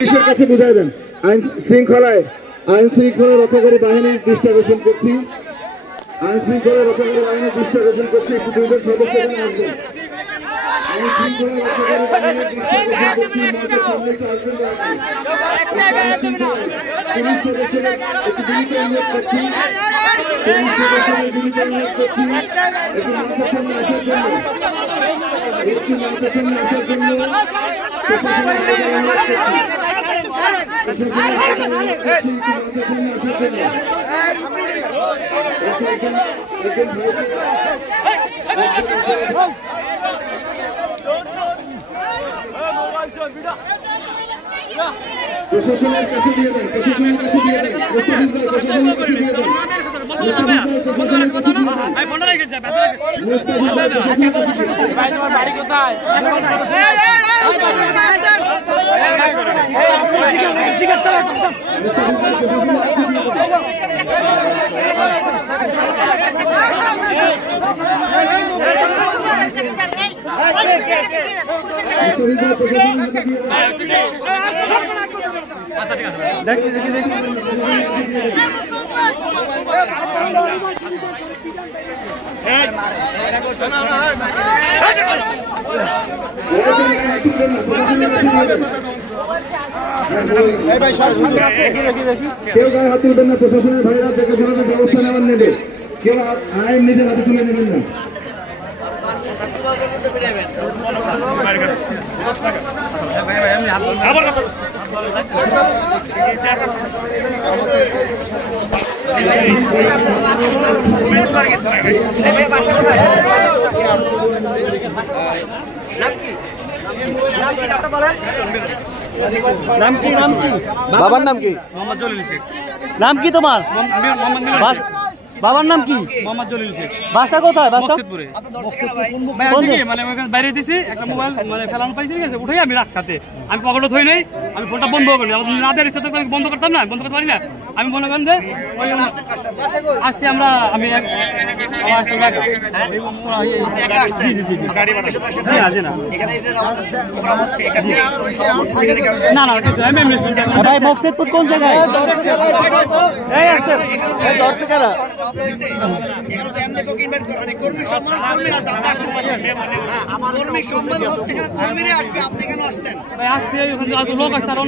পুলিশের কাছে বুঝাই দেন আইন শৃঙ্খলা রক্ষাকারী বাহিনীর দৃষ্টি আকর্ষণ করছি। আইন শৃঙ্খলা রক্ষাকারী বাহিনীর দৃষ্টি আকর্ষণ করছি। একটু দুইজন সদস্য এখানে আসবেন। আইন শৃঙ্খলা রক্ষাকারী বাহিনীর দৃষ্টি আকর্ষণ করছি। মাঠের সামনে একটু আসবেন। পুলিশ সদস্যরা একটু বিনীত অনুরোধ করছি। পুলিশ সদস্যরা বিনীত অনুরোধ করছি একটু মাঠের সামনে আসার জন্য। একটু মাঠের সামনে আসার জন্য প্রশাসনের কাছে দিয়ে দেন, প্রশাসনের কাছে দিয়ে দেন, প্রশাসনের কাছে দিয়ে দেন। দেখি দেখি দেখি কেউ গায়ে হাত তুলবেন না। প্রশাসনের ভাইরা দেখে শোনাতে ব্যবস্থা নেওয়ার নেবে। কেউ আইন নিজের হাতে তুলে নেবেন না। নাম কি? নাম কি? বাবার নাম কি? মোহাম্মদ জলিল শেখ। নাম কি তোমার? বাবার নাম কি? মোহাম্মদ জলিল শেখ। বাসা কোথায়? বাসা মানে বাইরে দিছি একটা মোবাইল মানে ফেলানো পাইছি, ঠিক আছে, উঠে আমি রাখসাতে আমি পকেটে থই নাই, আমি ফোনটা বন্ধ করি না দেওয়ার ইচ্ছা আমি বন্ধ করতাম না, বন্ধ করতে পারি না। আমি মনে করেন যে আসছি আমরা, আমি মকসেদপুর কোন জায়গায়? লোক আসছে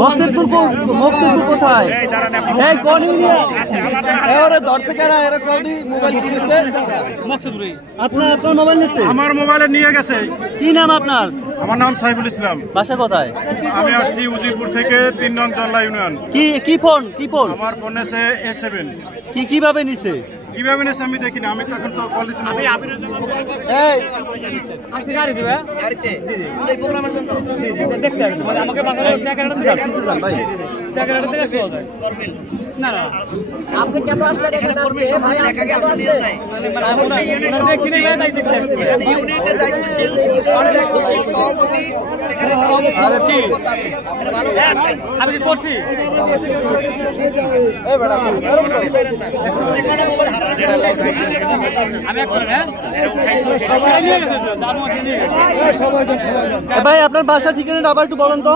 মকসেদপুর কোথায়? কোন দর্শকেরা এরা মোবাইল কিনেছে? আপনার মোবাইল নিচ্ছে? আমার মোবাইলে নিয়ে গেছে। কি নাম আপনার? আমার নাম সাইফুল ইসলাম। বাসা কোথায়? আমি আসছি উজিরপুর থেকে ৩ নং জল্লা ইউনিয়ন। কি ফোন? আমার ফোন আছে A7। কিভাবে নিছে? কিভাবে নিছে আমি দেখি না, আমি তখন তো কল দিছি। আপনি কেন আসলেন এখানে? আমি করছি ভাই আপনার বাসা ঠিকানাটা আবার একটু বলেন তো।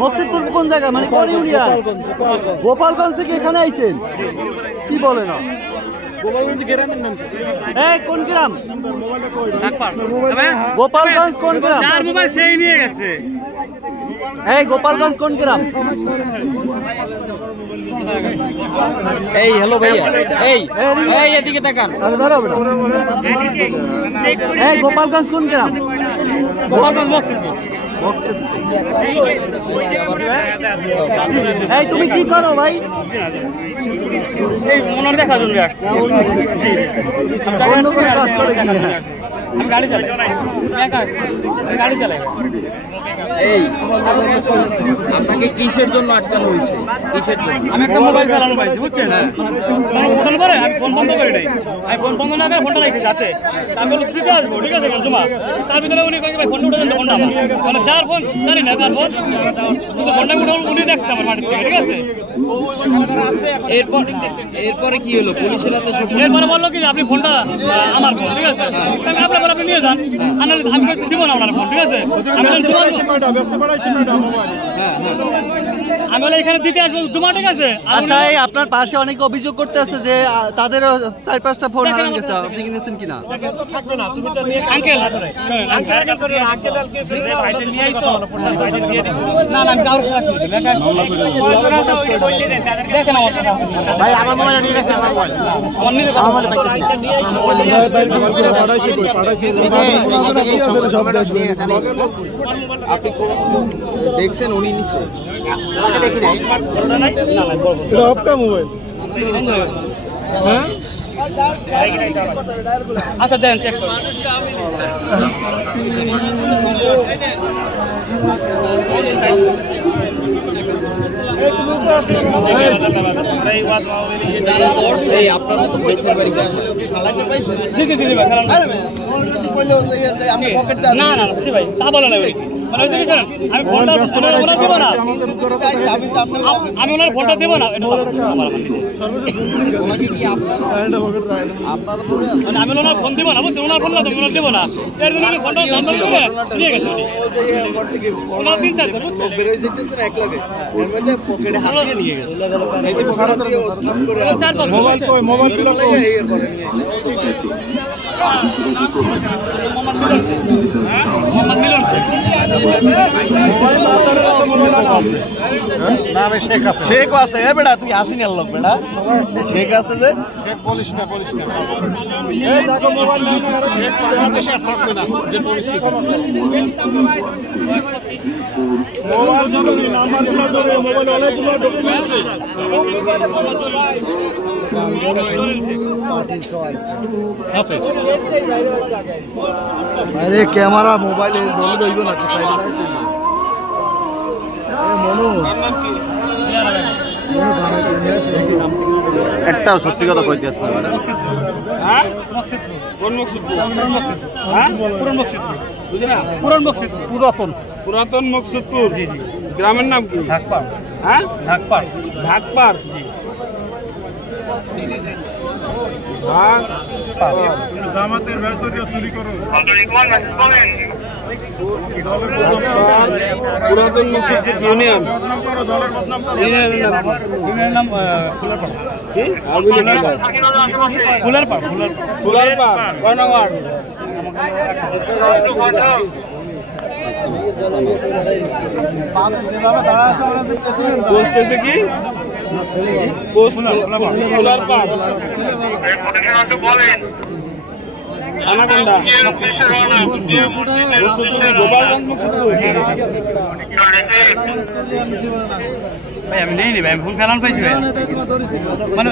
মকসেদপুর কোন জায়গা, মানে কোন ইউনিয়ন? গোপালগঞ্জ থেকে এখানে আইছেন? কি বলে না? কোন গ্রাম? গোপালগঞ্জ কোন গ্রাম? সেই নিয়ে গেছে। গোপালগঞ্জ কোন গ্রাম? এই হ্যালো ভাইয়া, এই এদিকে তাকান। গোপালগঞ্জ কোন গ্রাম? তুমি কি করো ভাই? এই মনে দেখার জন্য আসছে। অন্য কোনো কাজ করে কিনা? আমি গাড়ি চালাই, আমি গাড়ি চালাই। এই আপনাকে কিসের জন্য আটকানো হয়েছে? কিসের জন্য? আমি একটা মোবাইল চালানো পাইছি, বুঝছেন? উঠানোর পরে আমি ফোন বন্ধ করি নাই, আমি ফোন বন্ধ না করে ফোনটা রেখে যাতে আমি বলছি দিতে আসবো, ঠিক আছে জমা। তার ভিতরে উনি কয়েক ভাই ফোনটা উঠে দেন, ফোনটা আমার মানে যার ফোন জানি না কার ফোন, কিন্তু ফোনটা উঠে উনি দেখছে আমার মাটির থেকে, ঠিক আছে। এরপরে কি হলো? পুলিশের হাতে এরপরে বললো কি আপনি ফোনটা আমার ফোন, ঠিক আছে, আপনার আপনি নিয়ে যান, আমি দিব না আপনার ফোন, ঠিক আছে। আমি বলে এখানে দিতে আসবো জমা, ঠিক আছে। আচ্ছা, এই আপনার পাশে অনেকে অভিযোগ করতে আছে যে তাদের 4-5টা ফোন হারানো গেছে, আপনি কিনেছেন কিনা? আঙ্কেল না না, আমি কাউকে দেখেন আমার ভাই আমার মোবাইল নিয়ে গেছে, আমার মোবাইল আপনি দেখছেন উনি নিছে? দেখি নাই। আচ্ছা দেন, চেক করুন। এই আপনারা তো দেশের বাড়িতে আসলে ফালাইতে পাইছেন? জি জি জি ভাই, না না জি ভাই, তা বলে না ভাই, মানে ওই যে কিছু না, আমি ফোনটা দেবো না, আমি ওনার ফোনটা দেবো না, এটা আমি ওনার ফোন দিব না, বুঝছেন? ওনার ফোন ওনার দেবো না, এর জন্য আমি ফোনটা নিয়ে গেছি ওনার 3-4 বুঝছেন। মোহাম্মদ মিলন শেখ, শেখ আছে বেটা, তুই আসিনি আল্লাহ বেটা, শেখ আছে যে আরে ক্যামেরা মোবাইলে দৌড় দইব না, একটাও সত্যি কথা কইতেছ না ম্যাডাম। হ্যাঁ মকসিদপুর, কোন মকসিদপুর? হ্যাঁ পুরান মকসিদপুর, বুঝে না? পুরান মকসিদপুর, পুরাতন মকসিদপুর। জি জি। গ্রামের নাম কি? ঢাকপাড়। হ্যাঁ ঢাকপাড়, ঢাকপাড়। জি। জামাতের ভেতরে চুরি করো। পুরাতন মকসিদপুর ইউনিয়ন, বদনাম করো, দলের বদনাম করো। ইউনিয়নের নাম ফুলারপাড়। কি? ফুলারপাড়, ফুলারপাড় কয় নং ওয়ার্ড? পোস্ট আছে কি? পোস্ট ফুলারপাড়। আনাকোন্ডা গোপালগঞ্জ মকসিদপুর। ভাই আমি নেই ভাই, আমি ফোন ফেলান পাইছি ভাই, মানে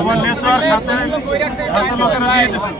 আমার নেশার সাথে লোকেরা দিয়ে দিছে।